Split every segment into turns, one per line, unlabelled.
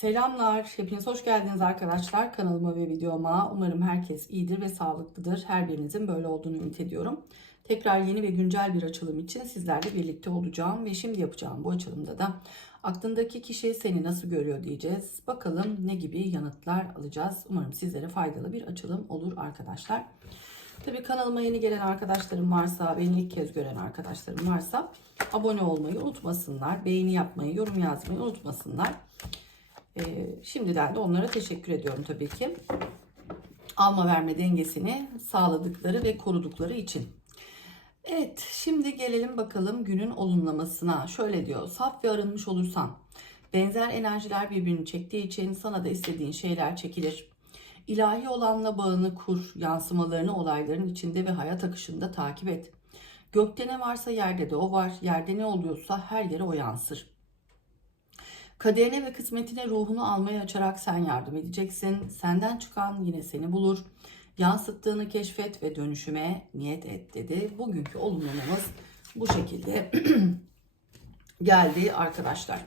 Selamlar, hepiniz hoş geldiniz arkadaşlar kanalıma ve videoma. Umarım herkes iyidir ve sağlıklıdır. Her birinizin böyle olduğunu ümit ediyorum. Tekrar yeni ve güncel bir açılım için sizlerle birlikte olacağım ve şimdi yapacağım bu açılımda da aklındaki kişi seni nasıl görüyor diyeceğiz. Bakalım ne gibi yanıtlar alacağız. Umarım sizlere faydalı bir açılım olur arkadaşlar. Tabii kanalıma yeni gelen arkadaşlarım varsa, beni ilk kez gören arkadaşlarım varsa abone olmayı unutmasınlar. Beğeni yapmayı, yorum yazmayı unutmasınlar. Ee, şimdiden de onlara teşekkür ediyorum tabii ki. Alma verme dengesini sağladıkları ve korudukları için. Evet, şimdi gelelim bakalım günün olumlamasına. Şöyle diyor, saf ve arınmış olursan, benzer enerjiler birbirini çektiği için sana da istediğin şeyler çekilir. İlahi olanla bağını kur, yansımalarını olayların içinde ve hayat akışında takip et. Gökte ne varsa yerde de o var, yerde ne oluyorsa her yere o yansır. Kaderine ve kısmetine ruhunu almaya açarak sen yardım edeceksin. Senden çıkan yine seni bulur. Yansıttığını keşfet ve dönüşüme niyet et dedi. Bugünkü olumlamamız bu şekilde geldi arkadaşlar.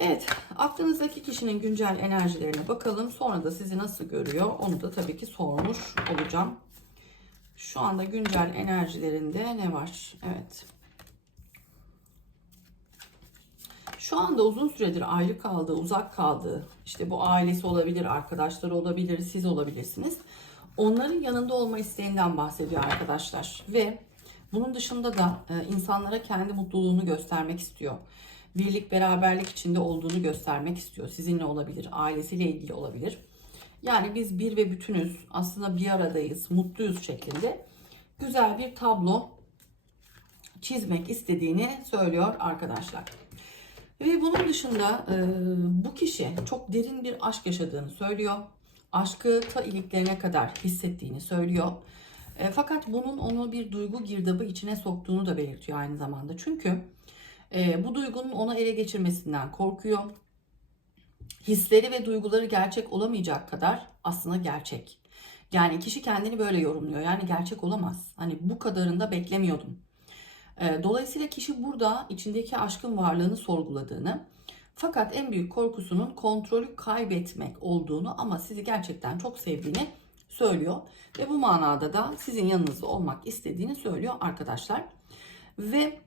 Evet, aklınızdaki kişinin güncel enerjilerine bakalım. Sonra da sizi nasıl görüyor onu da tabii ki sormuş olacağım. Şu anda güncel enerjilerinde ne var? Evet. Şu anda uzun süredir ayrı kaldığı, uzak kaldığı, işte bu ailesi olabilir, arkadaşları olabilir, siz olabilirsiniz. Onların yanında olma isteğinden bahsediyor arkadaşlar. Ve bunun dışında da e, insanlara kendi mutluluğunu göstermek istiyor. Birlik, beraberlik içinde olduğunu göstermek istiyor. Sizinle olabilir, ailesiyle ilgili olabilir. Yani biz bir ve bütünüz, aslında bir aradayız, mutluyuz şeklinde güzel bir tablo çizmek istediğini söylüyor arkadaşlar. Ve bunun dışında e, bu kişi çok derin bir aşk yaşadığını söylüyor. Aşkı ta iliklerine kadar hissettiğini söylüyor. E, fakat bunun onu bir duygu girdabı içine soktuğunu da belirtiyor aynı zamanda. Çünkü e, bu duygunun onu ele geçirmesinden korkuyor. Hisleri ve duyguları gerçek olamayacak kadar aslında gerçek. Yani kişi kendini böyle yorumluyor. Yani gerçek olamaz. Hani bu kadarını da beklemiyordum. Ee, dolayısıyla kişi burada içindeki aşkın varlığını sorguladığını fakat en büyük korkusunun kontrolü kaybetmek olduğunu ama sizi gerçekten çok sevdiğini söylüyor. Ve bu manada da sizin yanınızda olmak istediğini söylüyor arkadaşlar. Ve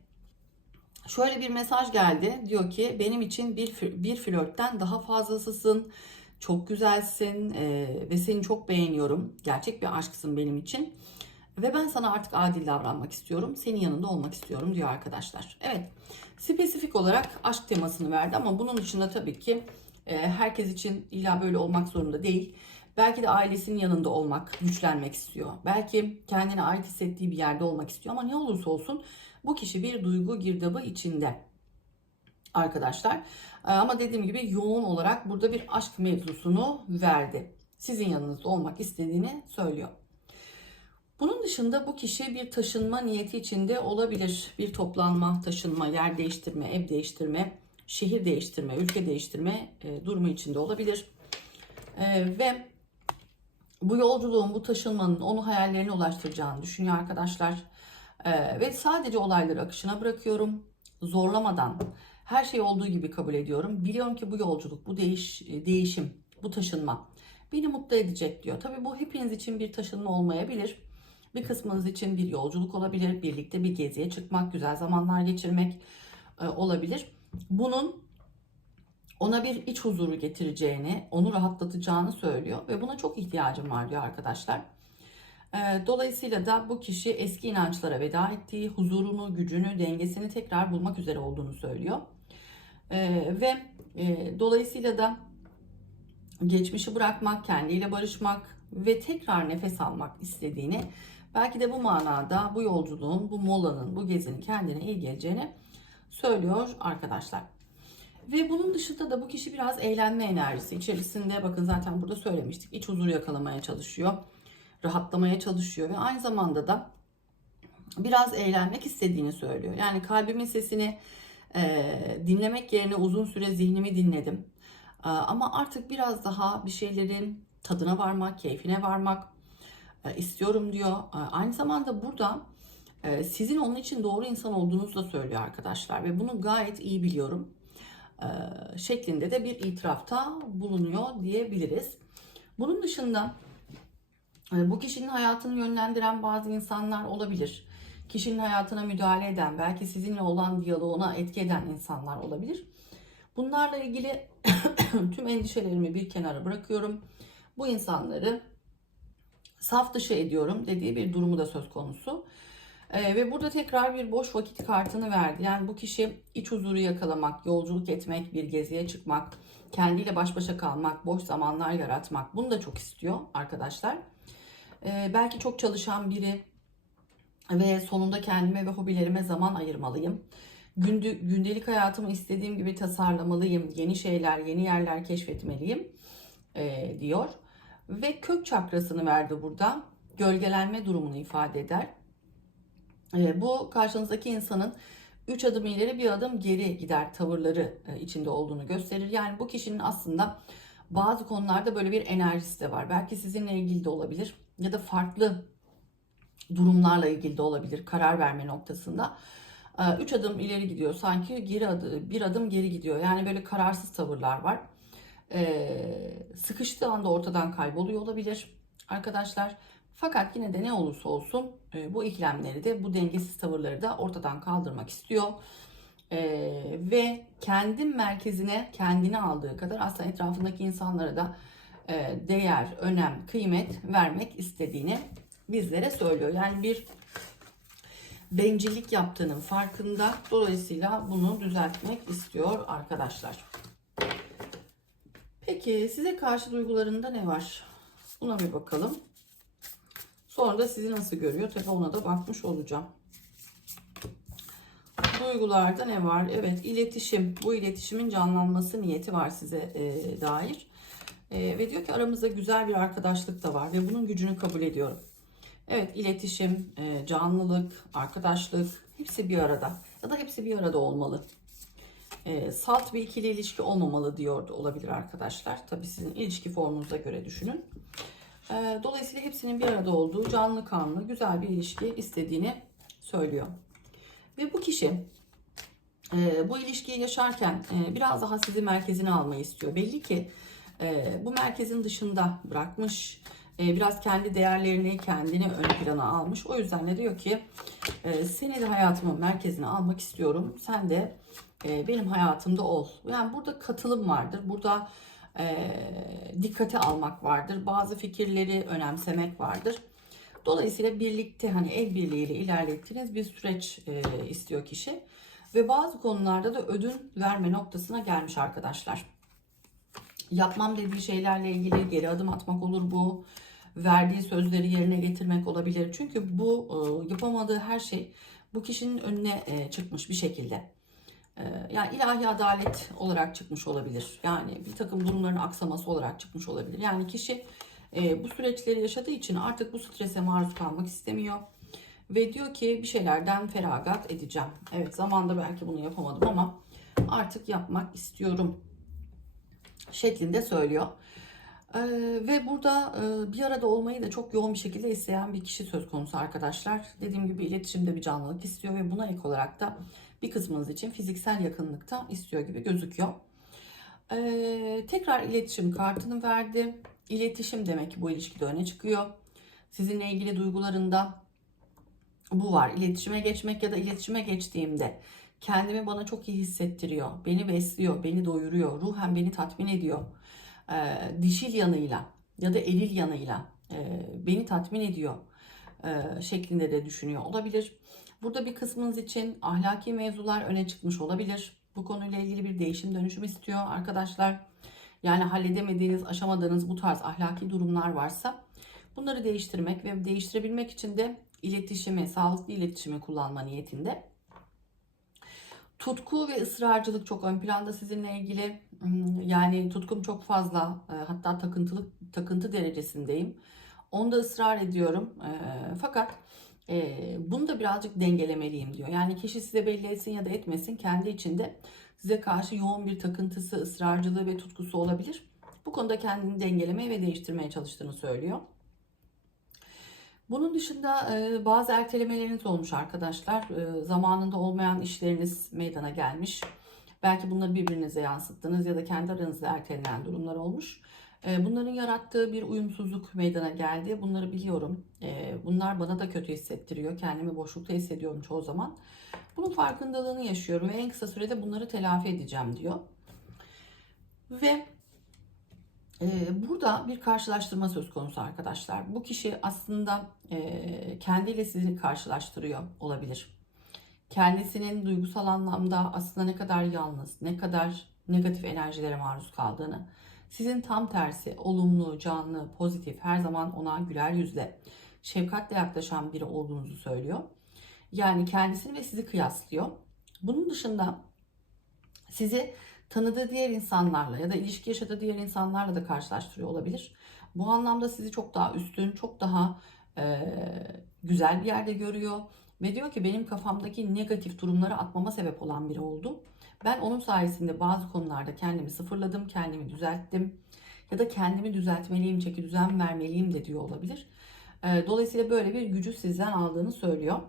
şöyle bir mesaj geldi. Diyor ki benim için bir, bir flörtten daha fazlasısın. Çok güzelsin e, ve seni çok beğeniyorum. Gerçek bir aşksın benim için. Ve ben sana artık adil davranmak istiyorum. Senin yanında olmak istiyorum diyor arkadaşlar. Evet spesifik olarak aşk temasını verdi ama bunun dışında tabii ki e, herkes için illa böyle olmak zorunda değil. Belki de ailesinin yanında olmak, güçlenmek istiyor. Belki kendine ait hissettiği bir yerde olmak istiyor ama ne olursa olsun bu kişi bir duygu girdabı içinde arkadaşlar. E, ama dediğim gibi yoğun olarak burada bir aşk mevzusunu verdi. Sizin yanınızda olmak istediğini söylüyor. Bunun dışında bu kişi bir taşınma niyeti içinde olabilir. Bir toplanma, taşınma, yer değiştirme, ev değiştirme, şehir değiştirme, ülke değiştirme e, durumu içinde olabilir. E, ve bu yolculuğun, bu taşınmanın onu hayallerine ulaştıracağını düşünüyor arkadaşlar. E, ve sadece olayları akışına bırakıyorum. Zorlamadan her şey olduğu gibi kabul ediyorum. Biliyorum ki bu yolculuk, bu değiş, değişim, bu taşınma beni mutlu edecek diyor. Tabii bu hepiniz için bir taşınma olmayabilir. Bir kısmınız için bir yolculuk olabilir, birlikte bir geziye çıkmak, güzel zamanlar geçirmek e, olabilir. Bunun ona bir iç huzuru getireceğini, onu rahatlatacağını söylüyor ve buna çok ihtiyacım var diyor arkadaşlar. E, dolayısıyla da bu kişi eski inançlara veda ettiği, huzurunu, gücünü, dengesini tekrar bulmak üzere olduğunu söylüyor. E, ve dolayısıyla da geçmişi bırakmak, kendiyle barışmak ve tekrar nefes almak istediğini Belki de bu manada bu yolculuğun, bu molanın, bu gezinin kendine iyi geleceğini söylüyor arkadaşlar. Ve bunun dışında da bu kişi biraz eğlenme enerjisi içerisinde bakın zaten burada söylemiştik. iç huzur yakalamaya çalışıyor. Rahatlamaya çalışıyor ve aynı zamanda da biraz eğlenmek istediğini söylüyor. Yani kalbimin sesini e, dinlemek yerine uzun süre zihnimi dinledim. E, ama artık biraz daha bir şeylerin tadına varmak, keyfine varmak, istiyorum diyor. E, aynı zamanda burada e, sizin onun için doğru insan olduğunuzu da söylüyor arkadaşlar ve bunu gayet iyi biliyorum. e, şeklinde de bir itirafta bulunuyor diyebiliriz. Bunun dışında e, bu kişinin hayatını yönlendiren bazı insanlar olabilir. Kişinin hayatına müdahale eden, belki sizinle olan diyaloğuna etki eden insanlar olabilir. Bunlarla ilgili tüm endişelerimi bir kenara bırakıyorum. Bu insanları saf dışı ediyorum dediği bir durumu da söz konusu. Ee, ve burada tekrar bir boş vakit kartını verdi. Yani bu kişi iç huzuru yakalamak, yolculuk etmek, bir geziye çıkmak, kendiyle baş başa kalmak, boş zamanlar yaratmak bunu da çok istiyor arkadaşlar. Ee, belki çok çalışan biri ve sonunda kendime ve hobilerime zaman ayırmalıyım. Gündü, gündelik hayatımı istediğim gibi tasarlamalıyım. Yeni şeyler, yeni yerler keşfetmeliyim e, diyor. Ve kök çakrasını verdi burada. Gölgelenme durumunu ifade eder. E, bu karşınızdaki insanın 3 adım ileri bir adım geri gider tavırları e, içinde olduğunu gösterir. Yani bu kişinin aslında bazı konularda böyle bir enerjisi de var. Belki sizinle ilgili de olabilir ya da farklı durumlarla ilgili de olabilir karar verme noktasında. 3 adım ileri gidiyor sanki geri adım, bir adım geri gidiyor. Yani böyle kararsız tavırlar var. Ee, sıkıştığı anda ortadan kayboluyor olabilir arkadaşlar. Fakat yine de ne olursa olsun e, bu iklemleri de bu dengesiz tavırları da ortadan kaldırmak istiyor. Ee, ve kendi merkezine kendini aldığı kadar aslında etrafındaki insanlara da e, değer, önem, kıymet vermek istediğini bizlere söylüyor. Yani bir bencillik yaptığının farkında. Dolayısıyla bunu düzeltmek istiyor arkadaşlar. Peki size karşı duygularında ne var? Buna bir bakalım. Sonra da sizi nasıl görüyor? Tabii ona da bakmış olacağım. Duygularda ne var? Evet iletişim. Bu iletişimin canlanması niyeti var size e, dair. E, ve diyor ki aramızda güzel bir arkadaşlık da var ve bunun gücünü kabul ediyorum. Evet iletişim, e, canlılık, arkadaşlık hepsi bir arada ya da hepsi bir arada olmalı. E, salt bir ikili ilişki olmamalı diyor olabilir arkadaşlar. Tabii sizin ilişki formunuza göre düşünün. E, dolayısıyla hepsinin bir arada olduğu canlı kanlı güzel bir ilişki istediğini söylüyor. Ve bu kişi bu ilişkiyi yaşarken biraz daha sizi merkezine almayı istiyor. Belli ki bu merkezin dışında bırakmış e, biraz kendi değerlerini kendini ön plana almış. O yüzden de diyor ki e, seni de hayatımın merkezine almak istiyorum. Sen de e, benim hayatımda ol. Yani burada katılım vardır. Burada dikkate almak vardır. Bazı fikirleri önemsemek vardır. Dolayısıyla birlikte hani el birliğiyle ilerlettiğiniz bir süreç istiyor kişi. Ve bazı konularda da ödün verme noktasına gelmiş arkadaşlar. Yapmam dediği şeylerle ilgili geri adım atmak olur bu verdiği sözleri yerine getirmek olabilir. Çünkü bu e, yapamadığı her şey bu kişinin önüne e, çıkmış bir şekilde. E, yani ilahi adalet olarak çıkmış olabilir. Yani bir takım durumların aksaması olarak çıkmış olabilir. Yani kişi bu süreçleri yaşadığı için artık bu strese maruz kalmak istemiyor. Ve diyor ki bir şeylerden feragat edeceğim. Evet zamanda belki bunu yapamadım ama artık yapmak istiyorum şeklinde söylüyor. Ee, ve burada e, bir arada olmayı da çok yoğun bir şekilde isteyen bir kişi söz konusu arkadaşlar. Dediğim gibi iletişimde bir canlılık istiyor ve buna ek olarak da bir kısmınız için fiziksel yakınlıkta istiyor gibi gözüküyor. Ee, tekrar iletişim kartını verdi. İletişim demek ki bu ilişkide öne çıkıyor. Sizinle ilgili duygularında bu var. İletişime geçmek ya da iletişime geçtiğimde kendimi bana çok iyi hissettiriyor. Beni besliyor, beni doyuruyor, ruhen beni tatmin ediyor e, dişil yanıyla ya da elil yanıyla e, beni tatmin ediyor e, şeklinde de düşünüyor olabilir. Burada bir kısmınız için ahlaki mevzular öne çıkmış olabilir. Bu konuyla ilgili bir değişim dönüşüm istiyor arkadaşlar. Yani halledemediğiniz, aşamadığınız bu tarz ahlaki durumlar varsa bunları değiştirmek ve değiştirebilmek için de iletişimi, sağlıklı iletişimi kullanma niyetinde. Tutku ve ısrarcılık çok ön planda sizinle ilgili. Yani tutkum çok fazla e, hatta takıntılık takıntı derecesindeyim. Onda ısrar ediyorum. E, fakat e, bunu da birazcık dengelemeliyim diyor. Yani kişi size belli etsin ya da etmesin kendi içinde size karşı yoğun bir takıntısı, ısrarcılığı ve tutkusu olabilir. Bu konuda kendini dengelemeye ve değiştirmeye çalıştığını söylüyor. Bunun dışında bazı ertelemeleriniz olmuş arkadaşlar. Zamanında olmayan işleriniz meydana gelmiş Belki bunları birbirinize yansıttınız ya da kendi aranızda ertelenen durumlar olmuş. Ee, Bunların yarattığı bir uyumsuzluk meydana geldi. Bunları biliyorum. Ee, Bunlar bana da kötü hissettiriyor. Kendimi boşlukta hissediyorum çoğu zaman. Bunun farkındalığını yaşıyorum ve en kısa sürede bunları telafi edeceğim diyor. Ve e, burada bir karşılaştırma söz konusu arkadaşlar. Bu kişi aslında e, kendiyle sizi karşılaştırıyor olabilir. Kendisinin duygusal anlamda aslında ne kadar yalnız, ne kadar negatif enerjilere maruz kaldığını, sizin tam tersi olumlu, canlı, pozitif, her zaman ona güler yüzle, şefkatle yaklaşan biri olduğunuzu söylüyor. Yani kendisini ve sizi kıyaslıyor. Bunun dışında sizi tanıdığı diğer insanlarla ya da ilişki yaşadığı diğer insanlarla da karşılaştırıyor olabilir. Bu anlamda sizi çok daha üstün, çok daha e, güzel bir yerde görüyor. Ve diyor ki benim kafamdaki negatif durumları atmama sebep olan biri oldu. Ben onun sayesinde bazı konularda kendimi sıfırladım, kendimi düzelttim. Ya da kendimi düzeltmeliyim, çeki düzen vermeliyim de diyor olabilir. E, dolayısıyla böyle bir gücü sizden aldığını söylüyor.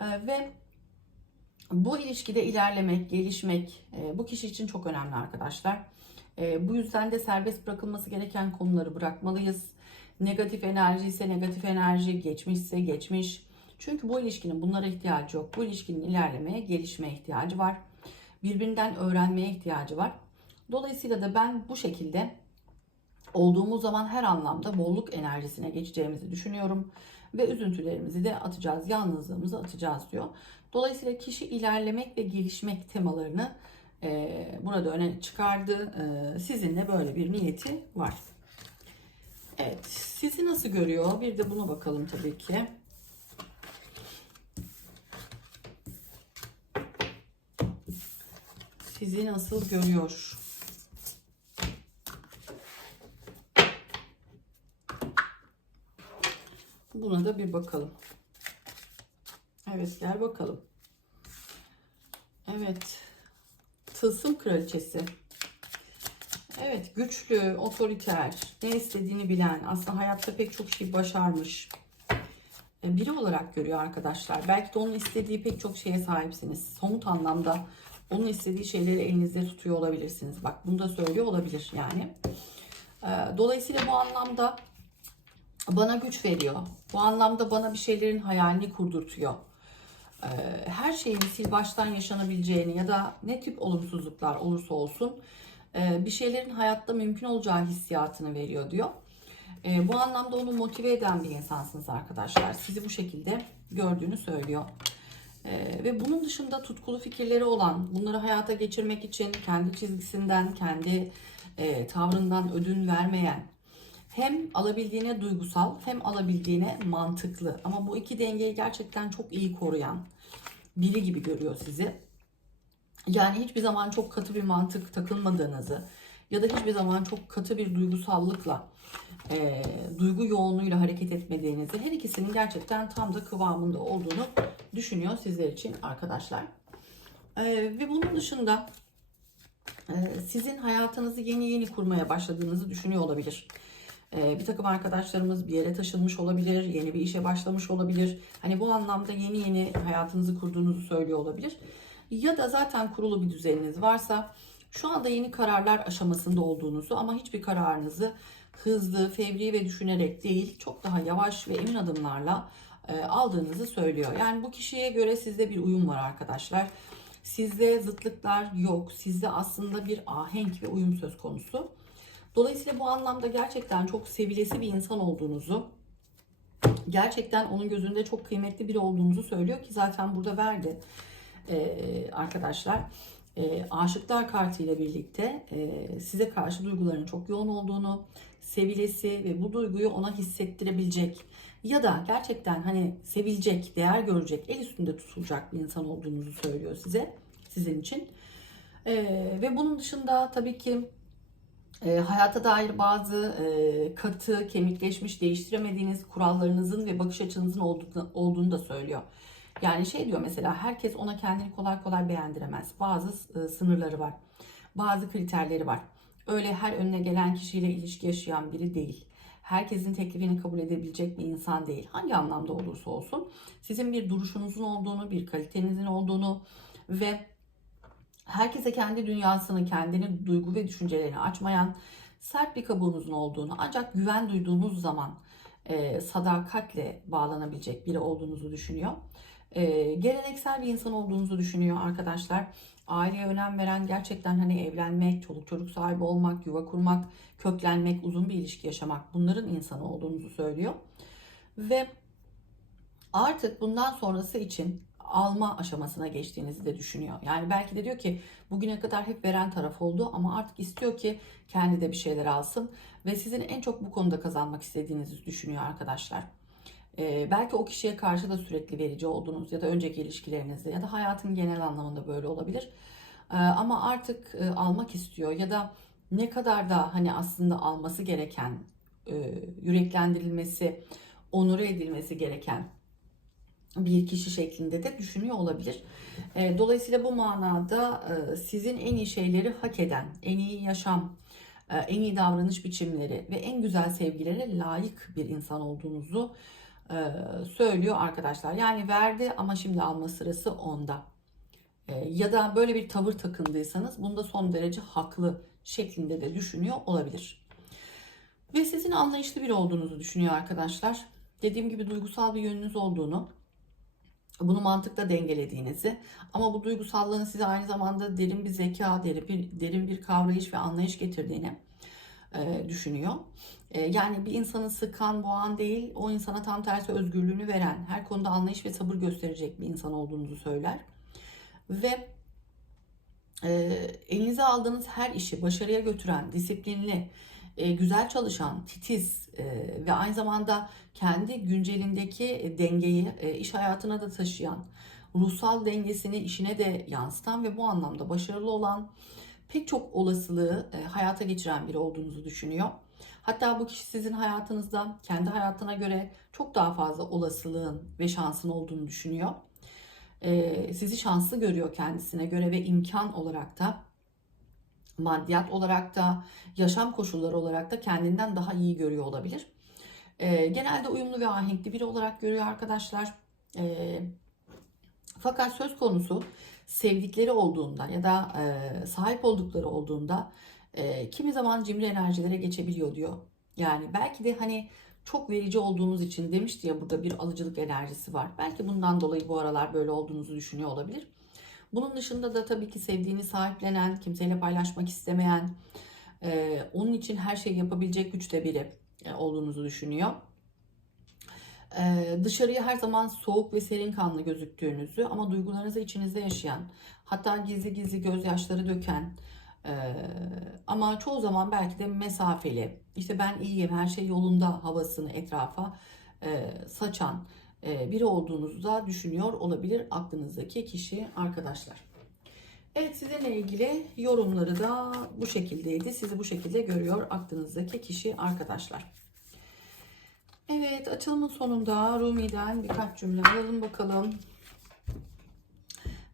E, ve bu ilişkide ilerlemek, gelişmek e, bu kişi için çok önemli arkadaşlar. E, bu yüzden de serbest bırakılması gereken konuları bırakmalıyız. Negatif enerji ise negatif enerji, geçmişse geçmiş. Çünkü bu ilişkinin bunlara ihtiyacı yok. Bu ilişkinin ilerlemeye, gelişmeye ihtiyacı var. Birbirinden öğrenmeye ihtiyacı var. Dolayısıyla da ben bu şekilde olduğumuz zaman her anlamda bolluk enerjisine geçeceğimizi düşünüyorum. Ve üzüntülerimizi de atacağız, yalnızlığımızı atacağız diyor. Dolayısıyla kişi ilerlemek ve gelişmek temalarını e, burada öne çıkardı. E, sizinle böyle bir niyeti var. Evet, sizi nasıl görüyor? Bir de buna bakalım tabii ki. Sizi nasıl görüyor? Buna da bir bakalım. Evet gel bakalım. Evet. Tılsım kraliçesi. Evet güçlü, otoriter, ne istediğini bilen, aslında hayatta pek çok şey başarmış e, biri olarak görüyor arkadaşlar. Belki de onun istediği pek çok şeye sahipsiniz. Somut anlamda onun istediği şeyleri elinizde tutuyor olabilirsiniz. Bak bunu da söylüyor olabilir yani. E, Dolayısıyla bu anlamda bana güç veriyor. Bu anlamda bana bir şeylerin hayalini kurdurtuyor. Ee, Her şeyin sil baştan yaşanabileceğini ya da ne tip olumsuzluklar olursa olsun e, bir şeylerin hayatta mümkün olacağı hissiyatını veriyor diyor. E, Bu anlamda onu motive eden bir insansınız arkadaşlar. Sizi bu şekilde gördüğünü söylüyor. E, Ve bunun dışında tutkulu fikirleri olan, bunları hayata geçirmek için kendi çizgisinden, kendi e, tavrından ödün vermeyen, hem alabildiğine duygusal hem alabildiğine mantıklı. Ama bu iki dengeyi gerçekten çok iyi koruyan biri gibi görüyor sizi. Yani hiçbir zaman çok katı bir mantık takılmadığınızı ya da hiçbir zaman çok katı bir duygusallıkla, e, duygu yoğunluğuyla hareket etmediğinizi, her ikisinin gerçekten tam da kıvamında olduğunu düşünüyor sizler için arkadaşlar. E, ve bunun dışında e, sizin hayatınızı yeni yeni kurmaya başladığınızı düşünüyor olabilir. Ee, bir takım arkadaşlarımız bir yere taşınmış olabilir, yeni bir işe başlamış olabilir. Hani bu anlamda yeni yeni hayatınızı kurduğunuzu söylüyor olabilir. Ya da zaten kurulu bir düzeniniz varsa şu anda yeni kararlar aşamasında olduğunuzu ama hiçbir kararınızı hızlı, fevri ve düşünerek değil çok daha yavaş ve emin adımlarla e, aldığınızı söylüyor. Yani bu kişiye göre sizde bir uyum var arkadaşlar. Sizde zıtlıklar yok. Sizde aslında bir ahenk ve uyum söz konusu. Dolayısıyla bu anlamda gerçekten çok sevilesi bir insan olduğunuzu, gerçekten onun gözünde çok kıymetli biri olduğunuzu söylüyor ki zaten burada verdi ee, arkadaşlar. E, aşıklar kartı ile birlikte e, size karşı duyguların çok yoğun olduğunu, sevilesi ve bu duyguyu ona hissettirebilecek ya da gerçekten hani sevilecek, değer görecek, el üstünde tutulacak bir insan olduğunuzu söylüyor size, sizin için. E, ve bunun dışında tabii ki e, hayata dair bazı e, katı, kemikleşmiş, değiştiremediğiniz kurallarınızın ve bakış açınızın olduğunu, olduğunu da söylüyor. Yani şey diyor mesela herkes ona kendini kolay kolay beğendiremez. Bazı e, sınırları var. Bazı kriterleri var. Öyle her önüne gelen kişiyle ilişki yaşayan biri değil. Herkesin teklifini kabul edebilecek bir insan değil. Hangi anlamda olursa olsun sizin bir duruşunuzun olduğunu, bir kalitenizin olduğunu ve herkese kendi dünyasını, kendini, duygu ve düşüncelerini açmayan sert bir kabuğunuzun olduğunu ancak güven duyduğunuz zaman e, sadakatle bağlanabilecek biri olduğunuzu düşünüyor. E, geleneksel bir insan olduğunuzu düşünüyor arkadaşlar. Aileye önem veren gerçekten hani evlenmek, çoluk çocuk sahibi olmak, yuva kurmak, köklenmek, uzun bir ilişki yaşamak bunların insanı olduğunuzu söylüyor. Ve artık bundan sonrası için alma aşamasına geçtiğinizi de düşünüyor. Yani belki de diyor ki bugüne kadar hep veren taraf oldu ama artık istiyor ki kendi de bir şeyler alsın ve sizin en çok bu konuda kazanmak istediğinizi düşünüyor arkadaşlar. Ee, belki o kişiye karşı da sürekli verici olduğunuz ya da önceki ilişkilerinizde ya da hayatın genel anlamında böyle olabilir. Ee, ama artık e, almak istiyor ya da ne kadar da hani aslında alması gereken, e, yüreklendirilmesi, onure edilmesi gereken bir kişi şeklinde de düşünüyor olabilir. E, Dolayısıyla bu manada e, sizin en iyi şeyleri hak eden, en iyi yaşam, e, en iyi davranış biçimleri ve en güzel sevgilere layık bir insan olduğunuzu söylüyor arkadaşlar. Yani verdi ama şimdi alma sırası onda. E, Ya da böyle bir tavır takındıysanız bunda son derece haklı şeklinde de düşünüyor olabilir. Ve sizin anlayışlı biri olduğunuzu düşünüyor arkadaşlar. Dediğim gibi duygusal bir yönünüz olduğunu, bunu mantıkla dengelediğinizi ama bu duygusallığın size aynı zamanda derin bir zeka, derin bir, derin bir kavrayış ve anlayış getirdiğini e, düşünüyor. E, yani bir insanı sıkan, boğan değil, o insana tam tersi özgürlüğünü veren, her konuda anlayış ve sabır gösterecek bir insan olduğunuzu söyler. Ve e, elinize aldığınız her işi başarıya götüren, disiplinli, e, güzel çalışan, titiz e, ve aynı zamanda kendi güncelindeki dengeyi e, iş hayatına da taşıyan, ruhsal dengesini işine de yansıtan ve bu anlamda başarılı olan pek çok olasılığı e, hayata geçiren biri olduğunuzu düşünüyor. Hatta bu kişi sizin hayatınızda kendi hayatına göre çok daha fazla olasılığın ve şansın olduğunu düşünüyor. E, sizi şanslı görüyor kendisine göre ve imkan olarak da maddiyat olarak da yaşam koşulları olarak da kendinden daha iyi görüyor olabilir. E, genelde uyumlu ve ahenkli biri olarak görüyor arkadaşlar. E, fakat söz konusu sevdikleri olduğunda ya da e, sahip oldukları olduğunda e, kimi zaman cimri enerjilere geçebiliyor diyor. Yani belki de hani çok verici olduğunuz için demişti ya burada bir alıcılık enerjisi var. Belki bundan dolayı bu aralar böyle olduğunuzu düşünüyor olabilir. Bunun dışında da tabii ki sevdiğini sahiplenen, kimseyle paylaşmak istemeyen, e, onun için her şeyi yapabilecek güçte biri e, olduğunuzu düşünüyor. Dışarıya her zaman soğuk ve serin kanlı gözüktüğünüzü ama duygularınızı içinizde yaşayan, hatta gizli gizli gözyaşları döken, ama çoğu zaman belki de mesafeli, işte ben iyiyim, her şey yolunda havasını etrafa saçan, biri olduğunuzu da düşünüyor olabilir aklınızdaki kişi arkadaşlar. Evet sizinle ilgili yorumları da bu şekildeydi. Sizi bu şekilde görüyor aklınızdaki kişi arkadaşlar. Evet açılımın sonunda Rumi'den birkaç cümle alalım bakalım.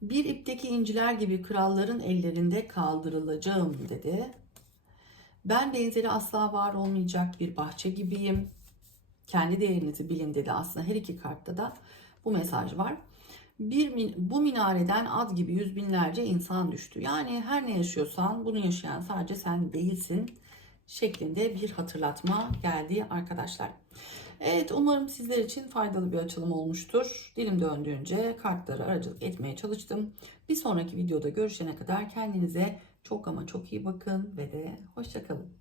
Bir ipteki inciler gibi kralların ellerinde kaldırılacağım dedi. Ben benzeri asla var olmayacak bir bahçe gibiyim kendi değerinizi bilin dedi aslında her iki kartta da bu mesaj var. Bir, bu minareden ad gibi yüz binlerce insan düştü. Yani her ne yaşıyorsan bunu yaşayan sadece sen değilsin şeklinde bir hatırlatma geldi arkadaşlar. Evet umarım sizler için faydalı bir açılım olmuştur. Dilim döndüğünce kartları aracılık etmeye çalıştım. Bir sonraki videoda görüşene kadar kendinize çok ama çok iyi bakın ve de hoşçakalın.